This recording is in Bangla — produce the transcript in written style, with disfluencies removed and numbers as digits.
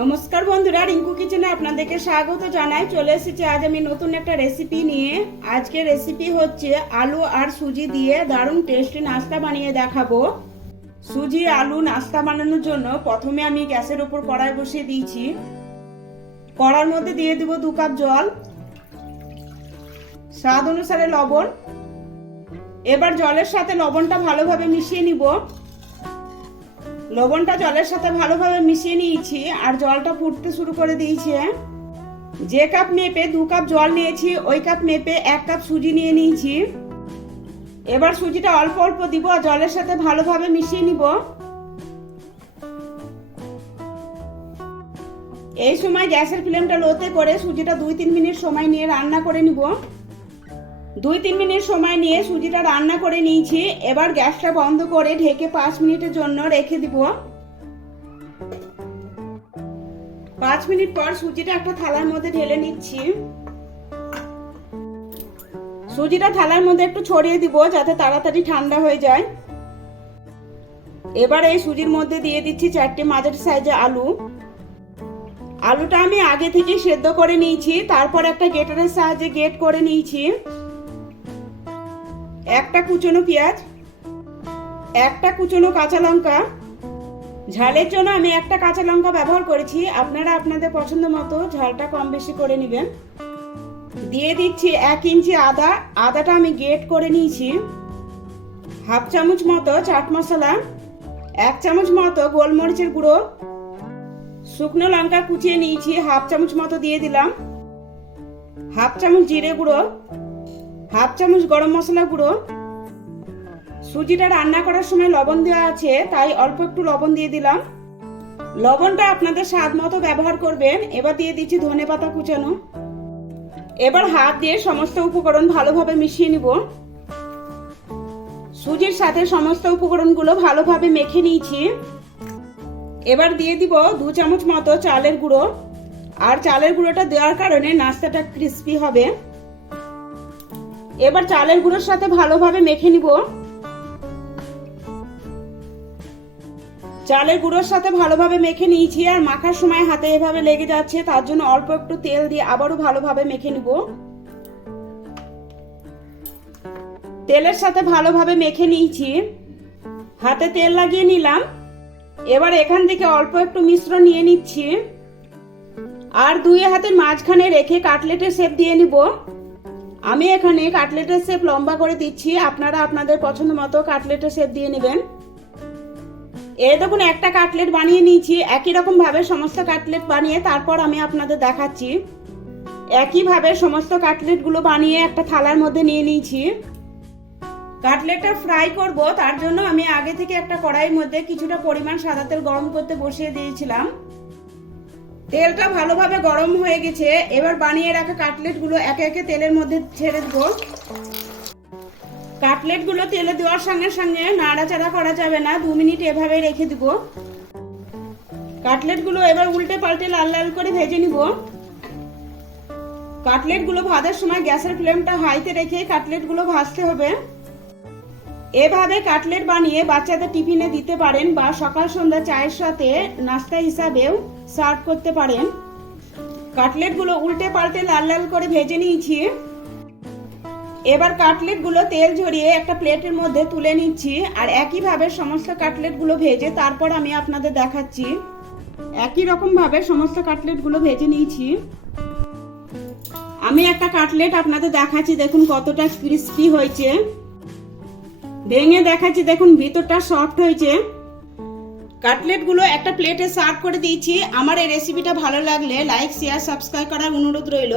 নমস্কার বন্ধুরা, রিঙ্কু কিচেনে আপনাদেরকে স্বাগত জানাই। চলে এসেছি আজ আমি নতুন একটা রেসিপি নিয়ে। আজকের রেসিপি হচ্ছে আলু আর সুজি দিয়ে দারুণ টেস্টি নাস্তা বানিয়ে দেখাবো। সুজি আলু নাস্তা বানানোর জন্য প্রথমে আমি গ্যাসের উপর কড়াই বসিয়ে দিয়েছি। কড়ার মধ্যে দিয়ে দেব 2 কাপ জল, স্বাদ অনুসারে লবণ। এবার জলের সাথে লবণটা ভালোভাবে মিশিয়ে নিব। লবণটা জলের সাথে ভালোভাবে মিশিয়ে নিয়েছি আর জলটা ফুটতে শুরু করে দিয়েছে। যে কাপ মেপে 2 কাপ জল নিয়েছি ওই কাপ মেপে 1 কাপ সুজি নিয়ে নিয়েছি। এবার সুজিটা অল্প অল্প দিব আর জলের সাথে ভালোভাবে মিশিয়ে নিব। এই সময় গ্যাসের ফ্লেমটা লোতে করে সুজিটা 2-3 মিনিট সময় নিয়ে রান্না করে নিব। 2-3 মিনিট সময় নিয়ে সুজিটা রান্না করে নিয়েছি। এবার গ্যাসটা বন্ধ করে ঢেকে 5 মিনিটের জন্য রেখে দিব। 5 মিনিট পর সুজিটা একটা থালার মধ্যে ঢেলে নিচ্ছি। সুজিটা থালার মধ্যে একটু ছড়িয়ে দিব যাতে তাড়াতাড়ি ঠান্ডা হয়ে যায়। এবার এই সুজির মধ্যে দিয়ে দিচ্ছি 4টে মাঝারি সাইজের আলু। আলুটা আমি আগে থেকে সেদ্ধ করে নিয়েছি, তারপর একটা গ্রেটারের সাহায্যে গ্রেট করে নিয়েছি। একটা কুচনো পেঁয়াজ, একটা কুচনো কাঁচা লঙ্কা। ঝালের জন্য আমি একটা কাঁচা লঙ্কা ব্যবহার করেছি, আপনারা আপনাদের পছন্দ মতো ঝালটা কম বেশি করে নেবেন। দিয়ে দিচ্ছি 1 ইঞ্চি আদা। আদাটা আমি গ্রেট করে নিয়েছি। হাফ চামচ মতো চাট মশলা, 1 চামচ মতো গোলমরিচের গুঁড়ো, শুকনো লঙ্কা কুচিয়ে নিয়েছি হাফ চামচ মতো দিয়ে দিলাম, হাফ চামচ জিরে গুঁড়ো, হাফ চামচ গরম মশলা গুঁড়ো। সুজিটা রান্না করার সময় লবণ দেওয়া আছে তাই অল্প একটু লবণ দিয়ে দিলাম। লবণটা আপনাদের স্বাদ মতো ব্যবহার করবেন। এবার দিয়ে দিচ্ছি ধনেপাতা কুচানো। এবার হাত দিয়ে সমস্ত উপকরণ ভালোভাবে মিশিয়ে নিব। সুজির সাথে সমস্ত উপকরণগুলো ভালোভাবে মেখে নিয়েছি। এবার দিয়ে দিব 2 চামচ মতো চালের গুঁড়ো। আর চালের গুঁড়োটা দেওয়ার কারণে নাস্তাটা ক্রিস্পি হবে। এবার চালের গুঁড়োর সাথে ভালোভাবে মেখে নিব। চালের গুঁড়োর সাথে ভালোভাবে মেখে নিয়েছি আর মাখার সময় হাতে এভাবে লেগে যাচ্ছে, তার জন্য অল্প একটু তেল দিয়ে আবারও ভালোভাবে মেখে নিব। তেলের সাথে ভালোভাবে মেখে নিয়েছি, হাতে তেল লাগিয়ে নিলাম। এবার এখান থেকে অল্প একটু মিশ্রণ নিয়ে নিচ্ছি আর 2 হাতের মাঝখানে রেখে কাটলেটের শেপ দিয়ে নিব। আমি এখানে কাটলেটের শেপ লম্বা করে দিচ্ছি, আপনারা আপনাদের পছন্দ মতো কাটলেটের শেপ দিয়ে নেবেন। এই দেখুন একটা কাটলেট বানিয়ে নিয়েছি। একই রকম ভাবে সমস্ত কাটলেট বানিয়ে তারপর আমি আপনাদের দেখাচ্ছি। একই ভাবে সমস্ত কাটলেটগুলো বানিয়ে একটা থালার মধ্যে নিয়ে নিয়েছি। কাটলেটটা ফ্রাই করব, তার জন্য আমি আগে থেকে একটা কড়াইয়ের মধ্যে কিছুটা পরিমাণ সাদা তেল গরম করতে বসিয়ে দিয়েছিলাম। তেলটা ভালোভাবে গরম হয়ে গেছে। এবার বানিয়ে রাখা কাটলেটগুলো একে একে তেলের মধ্যে ছেড়ে দেব। কাটলেটগুলো তেলে দেওয়ার সঙ্গে সঙ্গে নাড়াচাড়া করা যাবে না, 2 মিনিট এভাবে রেখে দেব। কাটলেটগুলো এবার উল্টে পাল্টে লাল লাল করে ভেজে নিব। কাটলেটগুলো ভাজার সময় গ্যাসের ফ্লেমটা হাইতে রেখে কাটলেটগুলো ভাজতে হবে। এভাবে কাটলেট বানিয়ে বাচ্চাদের টিফিনে দিতে পারেন বা সকাল সন্ধ্যা চায়ের সাথে নাস্তা হিসাবেও সার্ভ করতে পারেন। কাটলেটগুলো উল্টে পাল্টে লাল লাল করে ভেজে নিয়েছি। এবার কাটলেটগুলো তেল ঝরিয়ে একটা প্লেটের মধ্যে তুলে নিচ্ছি আর একইভাবে সমস্ত কাটলেটগুলো ভেজে তারপর আমি আপনাদের দেখাচ্ছি। একই রকম ভাবে সমস্ত কাটলেটগুলো ভেজে নিয়েছি। আমি একটা কাটলেট আপনাদের দেখাচ্ছি, দেখুন কতটা ক্রিস্পি হয়েছে। ভেঙে দেখাচ্ছি, দেখুন ভিতরটা সফট হয়েছে। কাটলেটগুলো একটা প্লেটে সার্ভ করে দিয়েছি। আমার এই রেসিপিটা ভালো লাগলে লাইক শেয়ার সাবস্ক্রাইব করার অনুরোধ রইল।